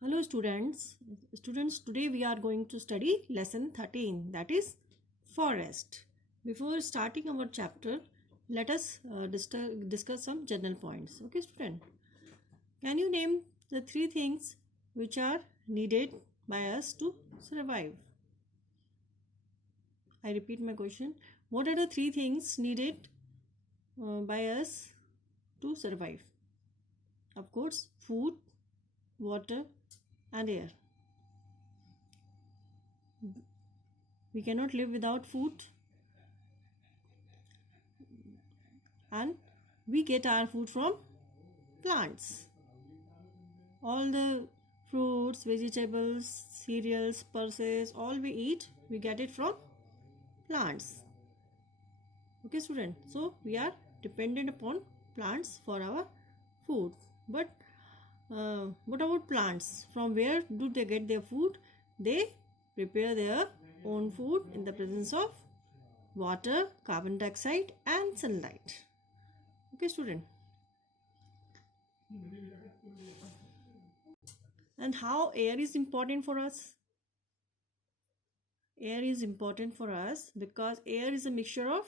Hello students. Today we are going to study lesson 13, that is forest. Before starting our chapter, let us discuss some general points. Okay student, can you name the three things which are needed by us to survive? I repeat my question. What are the three things needed by us to survive? Of course, food, water and air. We cannot live without food, and we get our food from plants. All the fruits, vegetables, cereals, pulses, all we eat, we get it from plants. Okay student, so we are dependent upon plants for our food. But what about plants? From where do they get their food? They prepare their own food in the presence of water, carbon dioxide and sunlight. Okay student, and how air is important for us? Air is important for us because air is a mixture of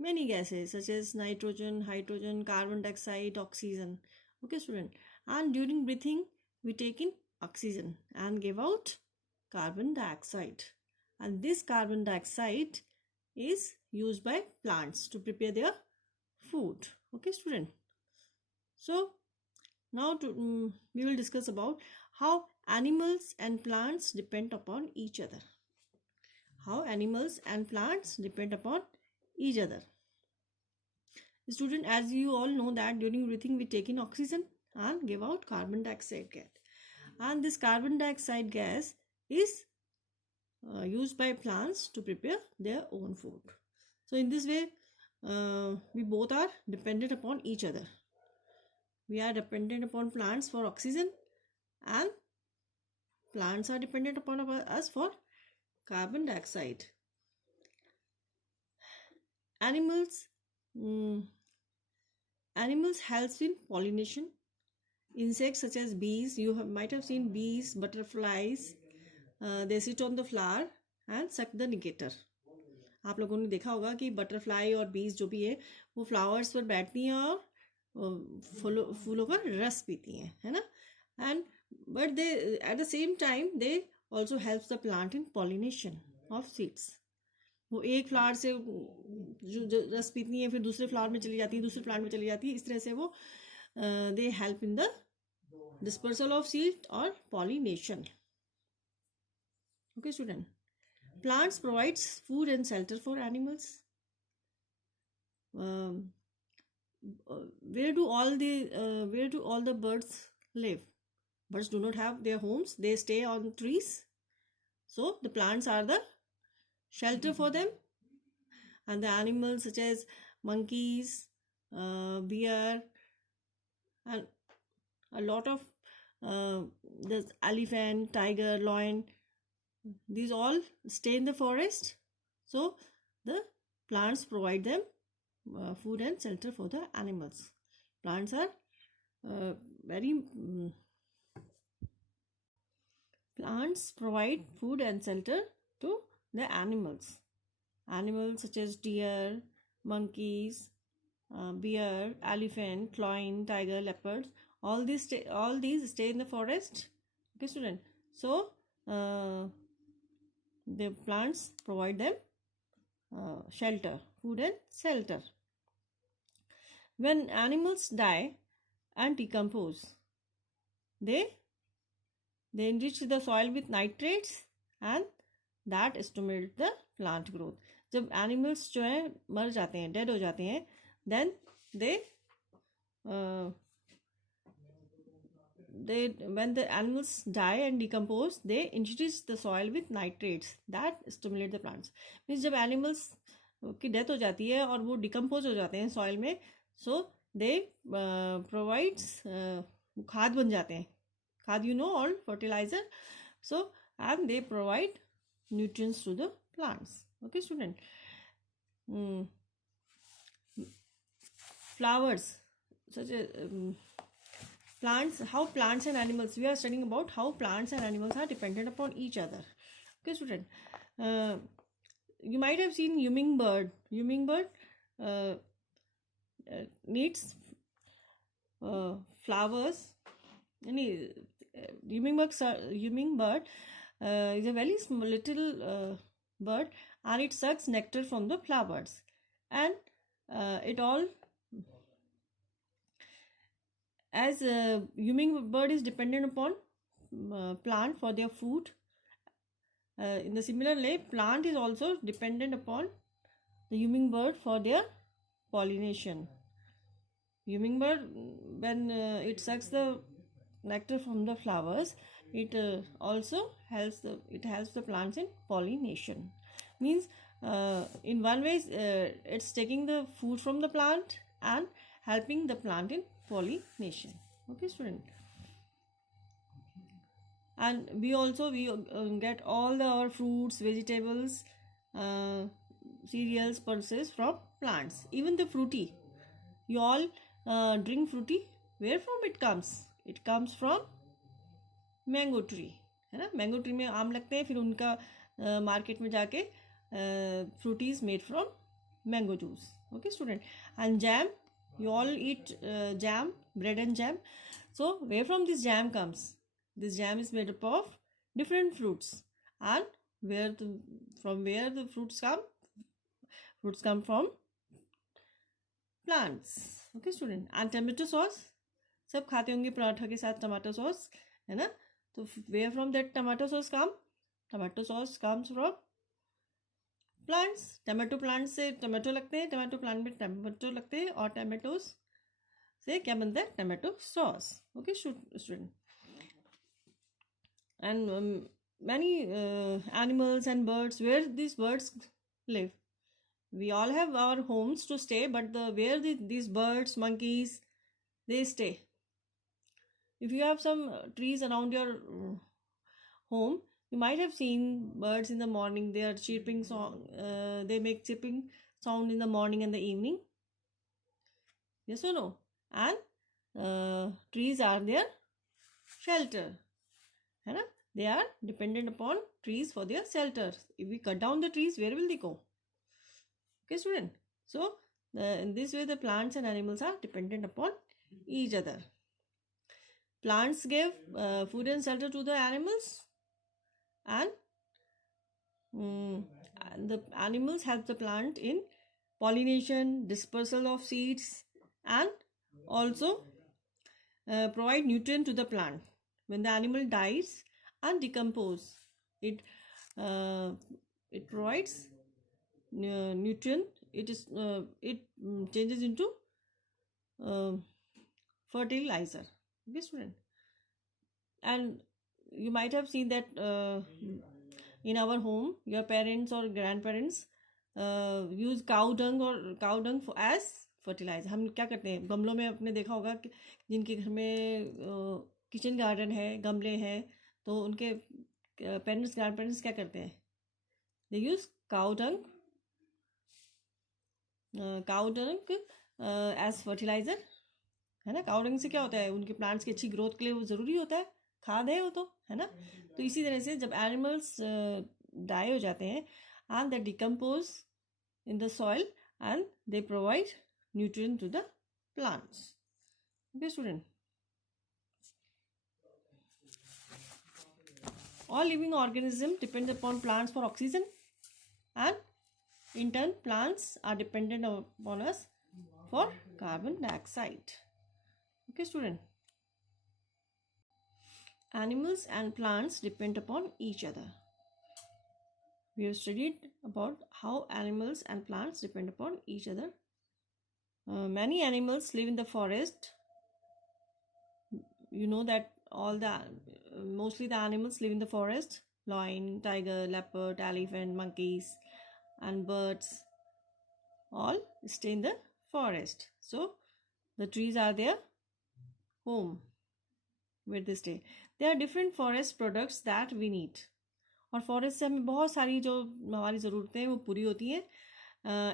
many gases such as nitrogen, hydrogen, carbon dioxide, oxygen. Okay student, and during breathing we take in oxygen and give out carbon dioxide, and this carbon dioxide is used by plants to prepare their food. Okay student, so now we will discuss about how animals and plants depend upon each other. How animals and plants depend upon each other. Student, as you all know that during breathing we take in oxygen and give out carbon dioxide gas, and this carbon dioxide gas is used by plants to prepare their own food. So in this way we both are dependent upon each other. We are dependent upon plants for oxygen, and plants are dependent upon us for carbon dioxide. Animals helps in pollination. Insects such as bees, might have seen bees, butterflies, they sit on the flower and suck the nectar. आप लोगों ने देखा होगा कि butterfly और बीज जो भी है वो फ्लावर्स पर बैठती हैं और फूलों का रस पीती हैं, है ना. And but they at the same time they also helps the plant in pollination of seeds. वो एक फ्लावर से जो रस पीती हैं फिर दूसरे फ्लावर में चली जाती है, दूसरे प्लांट में चली जाती है. इस तरह से वो they help in the dispersal of seed or pollination. Okay student, plants provides food and shelter for animals. Where do all the birds live? Birds do not have their homes, they stay on trees, so the plants are the shelter for them. And the animals such as monkeys, bear and a lot of the elephant, tiger, lion, these all stay in the forest, so the plants provide them food and shelter for the animals. Plants are plants provide food and shelter to the animals. Animals such as deer, monkeys, bear, elephant, lion, tiger, leopards, all these stay in the forest. Okay student, so the plants provide them shelter, food and shelter. When animals die and decompose, they enrich the soil with nitrates and that stimulates the plant growth. जब animals जो है मर जाते हैं, dead हो जाते हैं, then when the animals die and decompose, they enrich the soil with nitrates that stimulate the plants. Means जब animals की death हो जाती है और वो decompose हो जाते हैं soil में, so they provides खाद बन जाते हैं. खाद, you know, all fertilizer. So and they provide nutrients to the plants. Okay student, flowers such as how plants and animals, we are studying about how plants and animals are dependent upon each other. Okay, student. uh, you might have seen hummingbird. Hummingbird needs flowers. Hummingbird is a very small little bird, and it sucks nectar from the flowers, and it all as hummingbird is dependent upon plant for their food. In the similar way, plant is also dependent upon the hummingbird for their pollination. Hummingbird, when it sucks the nectar from the flowers, it also helps the plants in pollination. Means in one way it's taking the food from the plant and helping the plant in pollination. Okay, student. And we get all our fruits, vegetables, cereals, pulses from plants. Even the fruity, you all drink fruity. Where from it comes? It comes from mango tree, है ना. Mango tree में आम लगते हैं, फिर उनका market में जाके Frooti is made from mango juice. Okay student. And jam, you all eat jam, bread and jam. So where from this jam comes? This jam is made up of different fruits, and from where the fruits come from plants. Okay student. And tomato sauce, सब खाते होंगे पराठा के साथ tomato sauce, है ना. तो where from that tomato sauce come? Tomato sauce comes from plants. Tomato plant से tomato लगते हैं, टमाटो प्लांट में टमाटो लगते हैं, और टमाटोज से क्या बनता है? Tomato sauce. Okay student. And many animals and birds, where this birds live. We all have our homes to stay, but where these birds, monkeys, they stay. If you have some trees around your home, you might have seen birds in the morning. They are chirping song. They make chirping sound in the morning and the evening. Yes or no? And trees are their shelter. है ना? They are dependent upon trees for their shelter. If we cut down the trees, where will they go? Okay, student. So in this way, the plants and animals are dependent upon each other. Plants give food and shelter to the animals, and the animals help the plant in pollination, dispersal of seeds, and also provide nutrient to the plant. When the animal dies and decompose, it provides nutrient. It changes into fertilizer. Okay, student. And you might have seen that in our home, your parents or grandparents use cow dung as fertilizer. हम क्या करते हैं, गमलों में आपने देखा होगा कि जिनके घर में किचन गार्डन है, गमले हैं, तो उनके पेरेंट्स, ग्रैंड-पेरेंट्स क्या करते हैं? They use cow dung as fertiliser, है ना. काउ डंग से क्या होता है? उनके प्लांट्स की अच्छी ग्रोथ के लिए वो ज़रूरी होता है, खाद है वो, तो है ना. तो इसी तरह से जब एनिमल्स डाई हो जाते हैं, and they decompose in the soil, and they provide nutrient to the plants. Okay student. All living organisms depend upon plants for oxygen, and in turn plants are dependent upon us for carbon dioxide. Okay student. Animals and plants depend upon each other. We have studied about how animals and plants depend upon each other. Many animals live in the forest. You know that mostly the animals live in the forest. Lion, tiger, leopard, elephant, monkeys, and birds all stay in the forest. So the trees are their home where they stay. There are different forest products that we need. और forest से हमें बहुत सारी जो हमारी ज़रूरतें हैं वो पूरी होती हैं.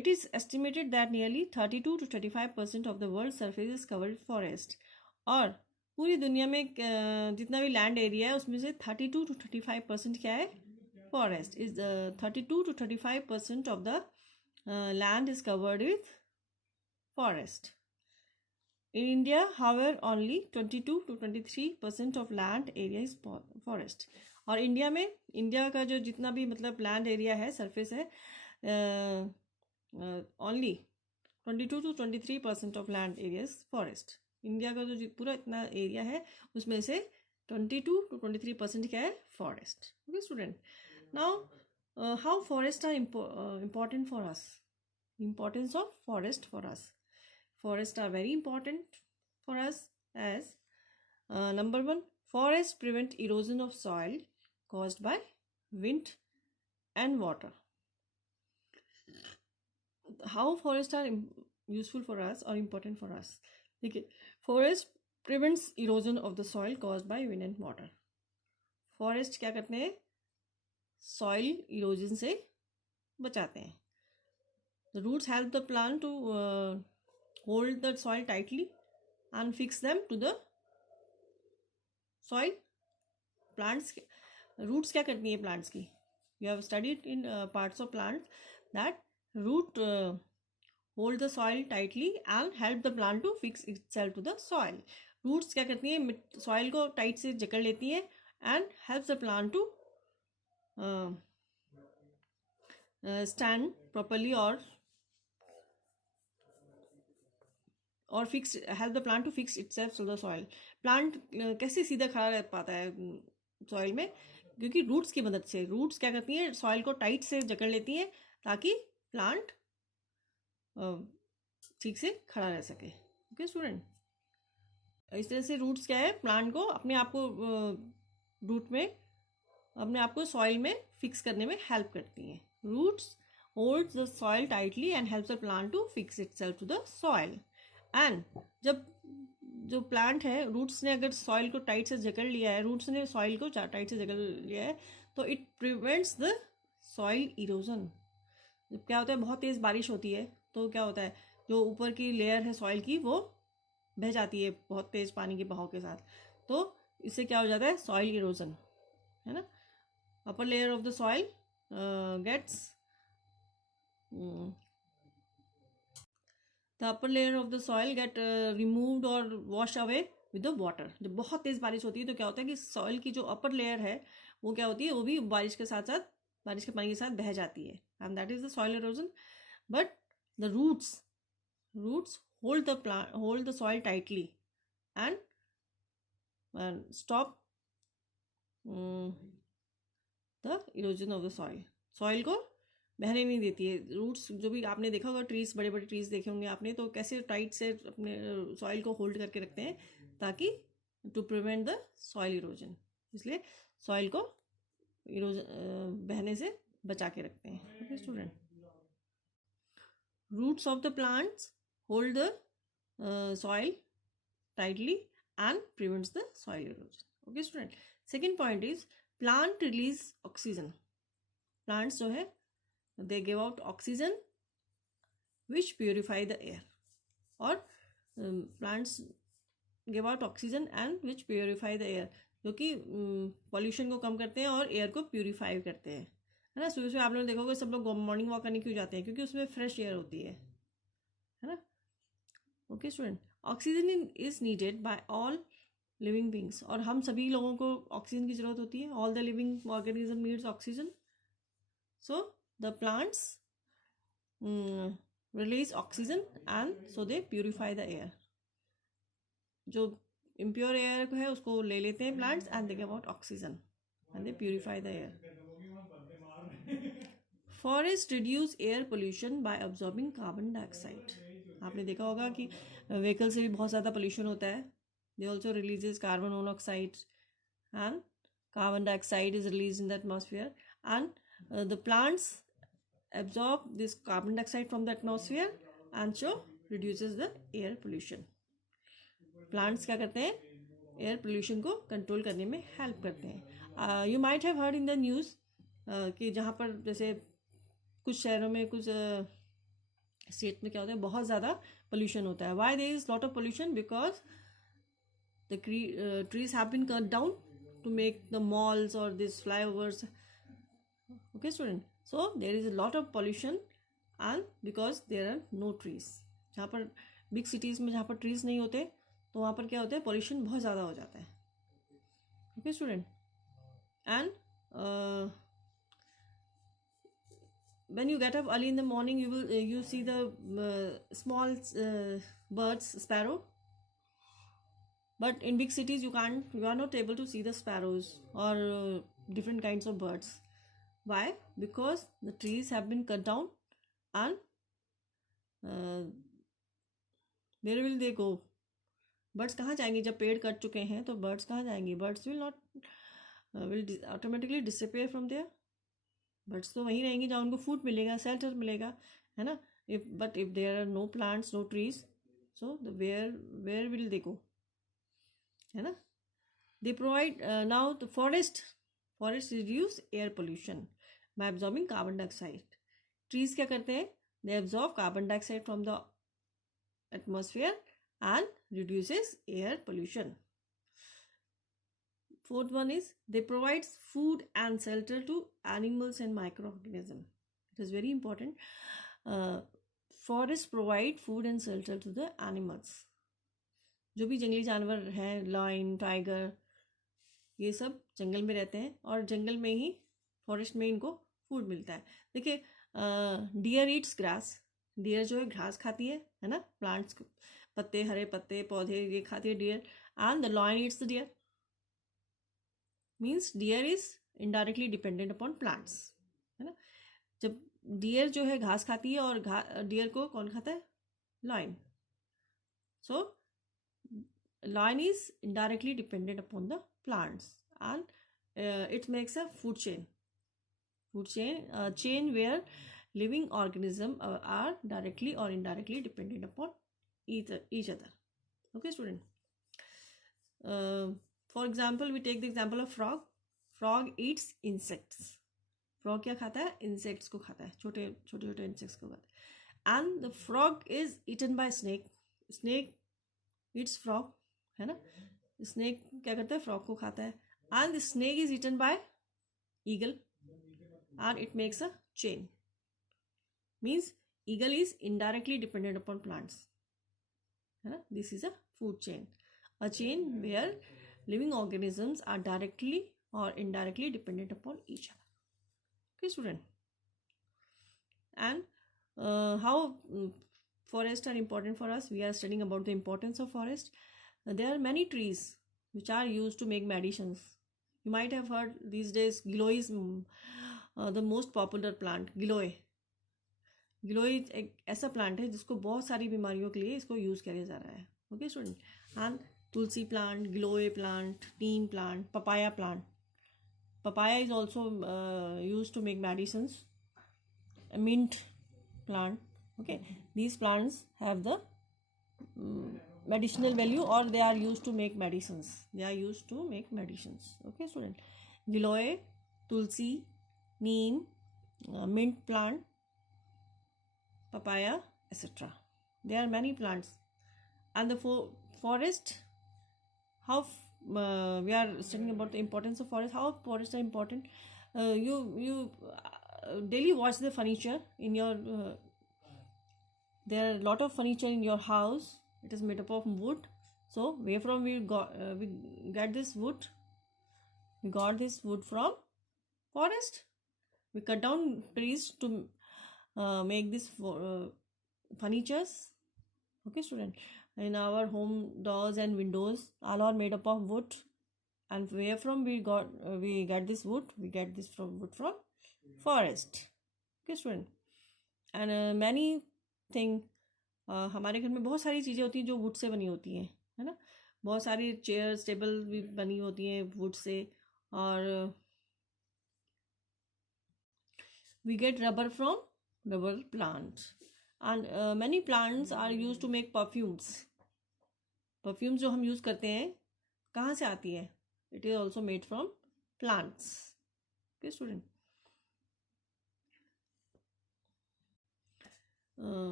It is estimated that nearly 32 to 35% of the world's surface is covered with forest. और पूरी दुनिया में जितना भी लैंड एरिया है उसमें से 32 to 35% क्या है, forest is 32 to 35% of the land is covered with forest. In India, however, only 22 to 23% of land area is forest. और इंडिया में, इंडिया का जो जितना भी मतलब लैंड एरिया है, सरफेस है, only 22 to 23% of land area is forest. India का जो पूरा इतना एरिया है उसमें से 22 to 23% क्या है, forest. Okay student, now how forest are important for us. Importance of forest for us. Forests are very important for us as number one, forests prevent erosion of soil caused by wind and water. How forests are useful for us or important for us? Okay, forest prevents erosion of the soil caused by wind and water. Forest क्या करते हैं, soil erosion से बचाते हैं. The roots help the plant to hold the soil tightly and fix them to the soil. Plants roots क्या करती हैं plants की? You have studied in parts of plants that root hold the soil tightly and help the plant to fix itself to the soil. Roots क्या करती हैं, soil को tight से जकड़ लेती हैं and helps the plant to stand properly और fix help the plant to fix itself to the soil. Plant कैसे सीधा खड़ा रह पाता है सॉइल में, क्योंकि रूट्स की मदद से. रूट्स क्या करती हैं, सॉइल को टाइट से जकड़ लेती हैं ताकि प्लांट ठीक से खड़ा रह सके. ओके स्टूडेंट, इस तरह से रूट्स क्या है, प्लांट को अपने आप को रूट में अपने आप को सॉइल में फिक्स करने में हेल्प करती हैं. Roots holds the soil tightly and helps the plant to fix itself to the soil. And जब जो प्लांट है, रूट्स ने अगर सॉइल को टाइट से जकड़ लिया है, रूट्स ने सॉइल को टाइट से जकड़ लिया है, तो it prevents the soil erosion. जब क्या होता है, बहुत तेज़ बारिश होती है तो क्या होता है, जो ऊपर की लेयर है सॉइल की वो बह जाती है बहुत तेज़ पानी के बहाव के साथ. तो इससे क्या हो जाता है, सॉइल इरोजन, है ना. Upper layer of the soil gets the upper layer of the soil get removed or washed away with the water. जब बहुत तेज़ बारिश होती है तो क्या होता है कि सॉइल की जो अपर लेयर है वो क्या होती है, वो भी बारिश के साथ साथ, बारिश के पानी के साथ बह जाती है. And that is the soil erosion. But the roots hold the soil tightly and stop the erosion of the soil. Soil को बहने नहीं देती है. रूट्स, जो भी आपने देखा होगा, ट्रीज, बड़े बड़े ट्रीज देखे होंगे आपने, तो कैसे टाइट से अपने सॉइल को होल्ड करके रखते हैं ताकि to prevent the soil erosion. इसलिए सॉइल को इरोजन बहने से बचा के रखते हैं. Okay student, roots of the plants hold the soil tightly and prevents the soil erosion. Okay student, second point is plant release oxygen. Plants जो है, they give out oxygen which purify the air. और plants give out oxygen and which purify the air, जो कि pollution को कम करते हैं और air को प्यूरिफाई करते हैं, है ना. सुबह सुबह आप लोग देखोगे सब लोग मॉर्निंग वॉक करने क्यों जाते हैं, क्योंकि उसमें फ्रेश एयर होती है ना. Okay student, oxygen is needed bye all living beings. और हम सभी लोगों को ऑक्सीजन की जरूरत होती है. All the living organism needs oxygen. So the plants release oxygen and so they purify the air. जो impure air है उसको ले लेते हैं plants and they give out oxygen and they purify the air. Forests reduce air pollution by absorbing carbon dioxide. आपने देखा होगा कि व्हीकल से भी बहुत ज़्यादा पोल्यूशन होता है. They also releases carbon monoxide and carbon dioxide is released in the atmosphere, and the plants absorb this carbon dioxide from the atmosphere and so reduces the air pollution. Plants क्या करते हैं, air pollution को control करने में help करते हैं. You might have heard in the news कि जहाँ पर जैसे कुछ शहरों में, कुछ स्टेट में क्या होता है, बहुत ज़्यादा पोल्यूशन होता है. Why there is lot of pollution? Because the trees have been cut down to make the malls or these flyovers. Okay student, so there is a lot of pollution and because there are no trees. जहाँ पर big cities में जहाँ पर trees नहीं होते तो वहाँ पर क्या होता है, पॉल्यूशन बहुत ज़्यादा हो जाता है. Okay student, and when you get up early in the morning you see the small birds, sparrow, but in big cities you are not able to see the sparrows or different kinds of birds. Why? Because the trees have been cut down and where will they go? Birds कहाँ जाएंगे जब पेड़ cut चुके हैं? तो birds कहाँ जाएंगी? Birds will automatically disappear from there. Birds तो वहीं रहेंगी जहाँ उनको फूड मिलेगा, शेल्टर मिलेगा, है ना. But if there are no plants, no trees, so where will they go? है ना. They provide now the forests reduce air pollution by absorbing carbon dioxide. Trees क्या करते हैं? They absorb carbon dioxide from the atmosphere and reduces air pollution. Fourth one is they provide food and shelter to animals and microorganisms. It is very important. Forests provide food and shelter to the animals. जो भी जंगली जानवर हैं, lion, tiger, ये सब जंगल में रहते हैं और जंगल में ही, फॉरेस्ट में इनको फूड मिलता है. देखिए, डियर ईट्स ग्रास. डियर जो है घास खाती है ना, प्लांट्स, पत्ते, हरे पत्ते, पौधे, ये खाती है deer. And the lion eats the deer. Means deer is indirectly dependent upon plants, है ना. जब डियर जो है घास खाती है और डियर को कौन खाता है? Lion. So lion is indirectly dependent upon the plants and it makes a food chain where living organisms are directly or indirectly dependent upon each other. Okay student, for example we take the example of frog eats insects. frog क्या खाता है? insects को खाता है, छोटे छोटे insects को खाता है. and the frog is eaten by snake eats frog, है ना. स्नेक क्या करता है? फ्रॉग को खाता है. And the snake is eaten by eagle and it makes a chain. Means eagle is indirectly dependent upon plants, है ना. This is a food chain, a chain where living organisms are directly और indirectly dependent upon each other. Okay student, and how forests are important for us. We are studying about the importance of forest. There are many trees which are used to make medicines. You might have heard these days giloy is the most popular plant. गिलोय एक ऐसा plant है जिसको बहुत सारी बीमारियों के लिए इसको यूज़ किया जा रहा है. Okay student, and tulsi plant, giloy plant, neem plant, papaya plant. Papaya is also use to make medicines. Mint plant. Okay, these plants have the medicinal value or they are used to make medicines. Okay student, giloy, tulsi, neem, mint plant, papaya, etc. There are many plants. And the forest, how we are studying about the importance of forest. How forests are important? You daily watch the furniture in your there are a lot of furniture in your house. It is made up of wood. So where from we get this wood? We got this wood from forest. We cut down trees to make this furnitures. Okay student, in our home doors and windows all are made up of wood. And where from we get this wood? We get this wood from forest. Okay student, and many thing, हमारे घर में बहुत सारी चीज़ें होती हैं जो would say बनी होती हैं, है ना. बहुत सारी चेयर्स, टेबल भी बनी होती हैं वुड से. और we get rubber from rubber plant. And many plants are use to make perfumes. Perfumes जो हम यूज़ करते हैं कहाँ से आती है? It is also made from plants. Okay student,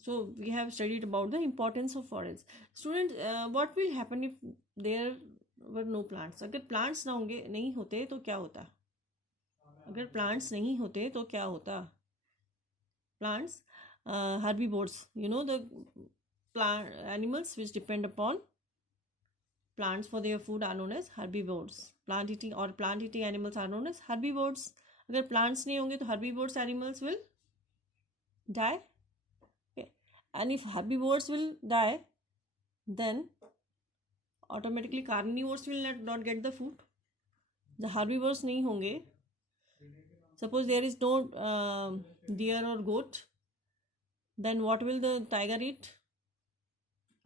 so we have studied about the importance of forests. Students, what will happen if there were know plants. अगर plants ना होंगे नहीं होते तो क्या होता? अगर प्लांट्स नहीं होते तो क्या होता? Plants, herbivores. You know the plant animals which depend upon plants for their food are known as herbivores. Plant eating animals are known as herbivores. अगर plants नहीं होंगे तो herbivores animals will die. Okay. And if herbivores will die, then automatically carnivores will not get the food. The herbivores नहीं होंगे. Suppose there is no deer or goat, then what will the tiger eat?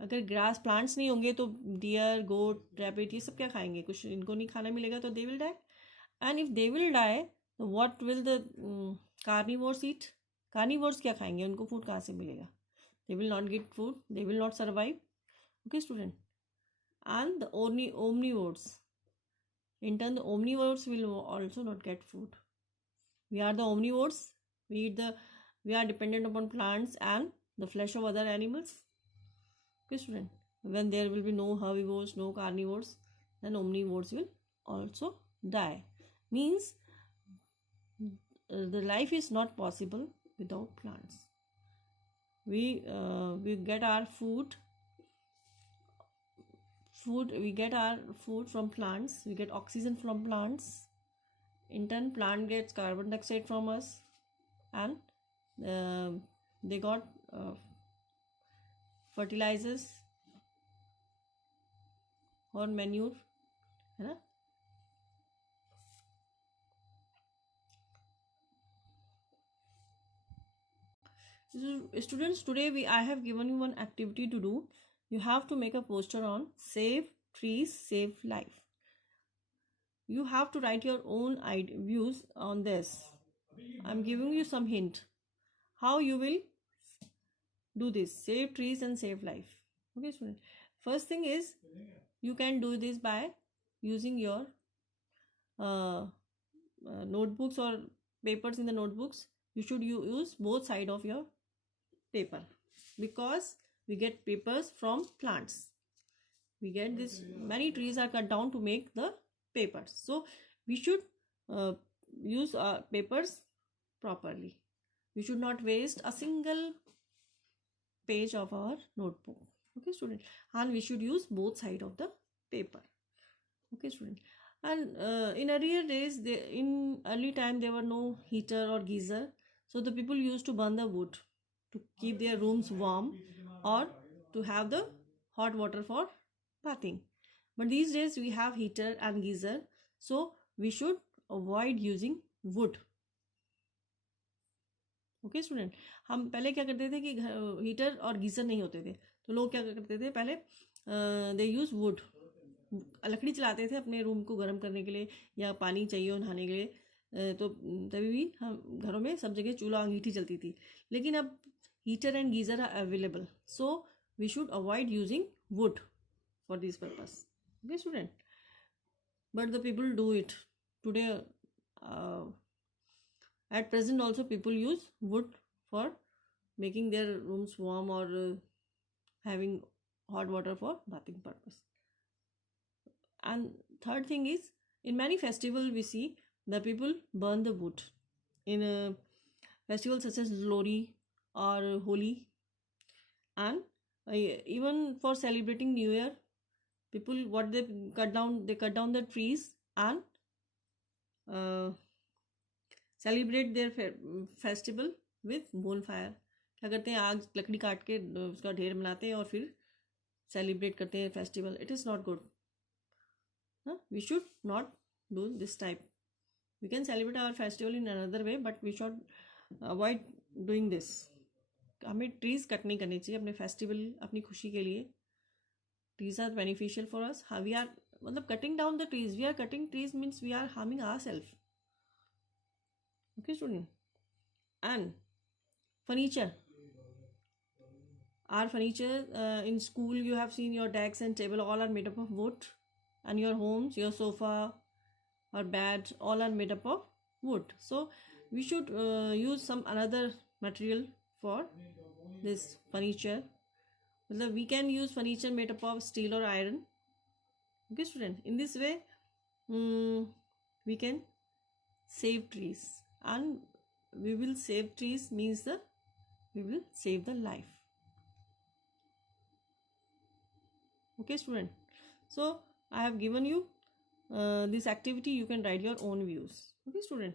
अगर grass plants नहीं होंगे तो dear गोट rabbit ये सब क्या खाएंगे? कुछ इनको नहीं खाना मिलेगा तो they will die. And if they will die तो what will the carnivores eat? Carnivores क्या खाएंगे? उनको फूड कहाँ से मिलेगा? They will not get food, they will not survive. Okay student. And the omnivores, in turn the omnivores will also not get food. We are the omnivores. We are dependent upon plants and the flesh of other animals. Okay student, when there will be no herbivores, no carnivores, then omnivores will also die. Means the life is not possible without plants. We get our food we get our food from plants, we get oxygen from plants, in turn plant gets carbon dioxide from us, and they got fertilizers और manure, है ना. Students, today I have given you one activity to do. You have to make a poster on Save Trees, Save Life. You have to write your own views on this. I'm giving you some hint how you will do this. Save trees and save life. Okay student. First thing is you can do this by using your notebooks or papers. In the notebooks you should use both side of your paper, because we get papers from plants. We get this, many trees are cut down to make the papers, so we should use papers properly. We should not waste a single page of our notebook. Okay student. And we should use both side of the paper. Okay student. And in earlier days, in early time there were no heater or geyser, so the people used to burn the wood to keep their rooms warm or to have the hot water for bathing. But these days we have heater and geyser, so we should avoid using wood. Okay student. हम पहले क्या करते थे कि heater और geyser नहीं होते थे, तो लोग क्या करते थे पहले, दे यूज़ वुड. लकड़ी चलाते थे अपने रूम को गर्म करने के लिए, या पानी चाहिए नहाने के लिए, तो तभी भी हम घरों में सब जगह चूल्हा अंगीठी चलती थी. लेकिन अब heater and geyser are available, so we should avoid using wood for this purpose. Okay student. But the people do it today. At present also people use wood for making their rooms warm or having hot water for bathing purpose. And third thing is, in many festivals we see the people burn the wood. In a festival such as Lori or Holi, and even for celebrating New Year, people what they cut down the trees and celebrate their festival with bone fire. क्या करते हैं, आग लकड़ी काट के उसका ढेर बनाते हैं और फिर सेलिब्रेट करते हैं festival. It is not good. We should not do this type. We can celebrate our festival in another way, but we should avoid doing this. हमें ट्रीज़ कट नहीं करनी चाहिए अपने फेस्टिवल, अपनी खुशी के लिए. Trees are beneficial for us. We are मतलब cutting down the trees, we are cutting trees means we are harming our self. Okay student. And furniture, our furniture in school you have seen your desks and table all are made up of wood, and your homes, your sofa or bed all are made up of wood. So we should use some another material for this furniture. We can use furniture made up of steel or iron, Okay, student. In this way, we can save trees, and we will save trees means the we will save the life. Okay, student. So I have given you this activity. You can write your own views. Okay, student.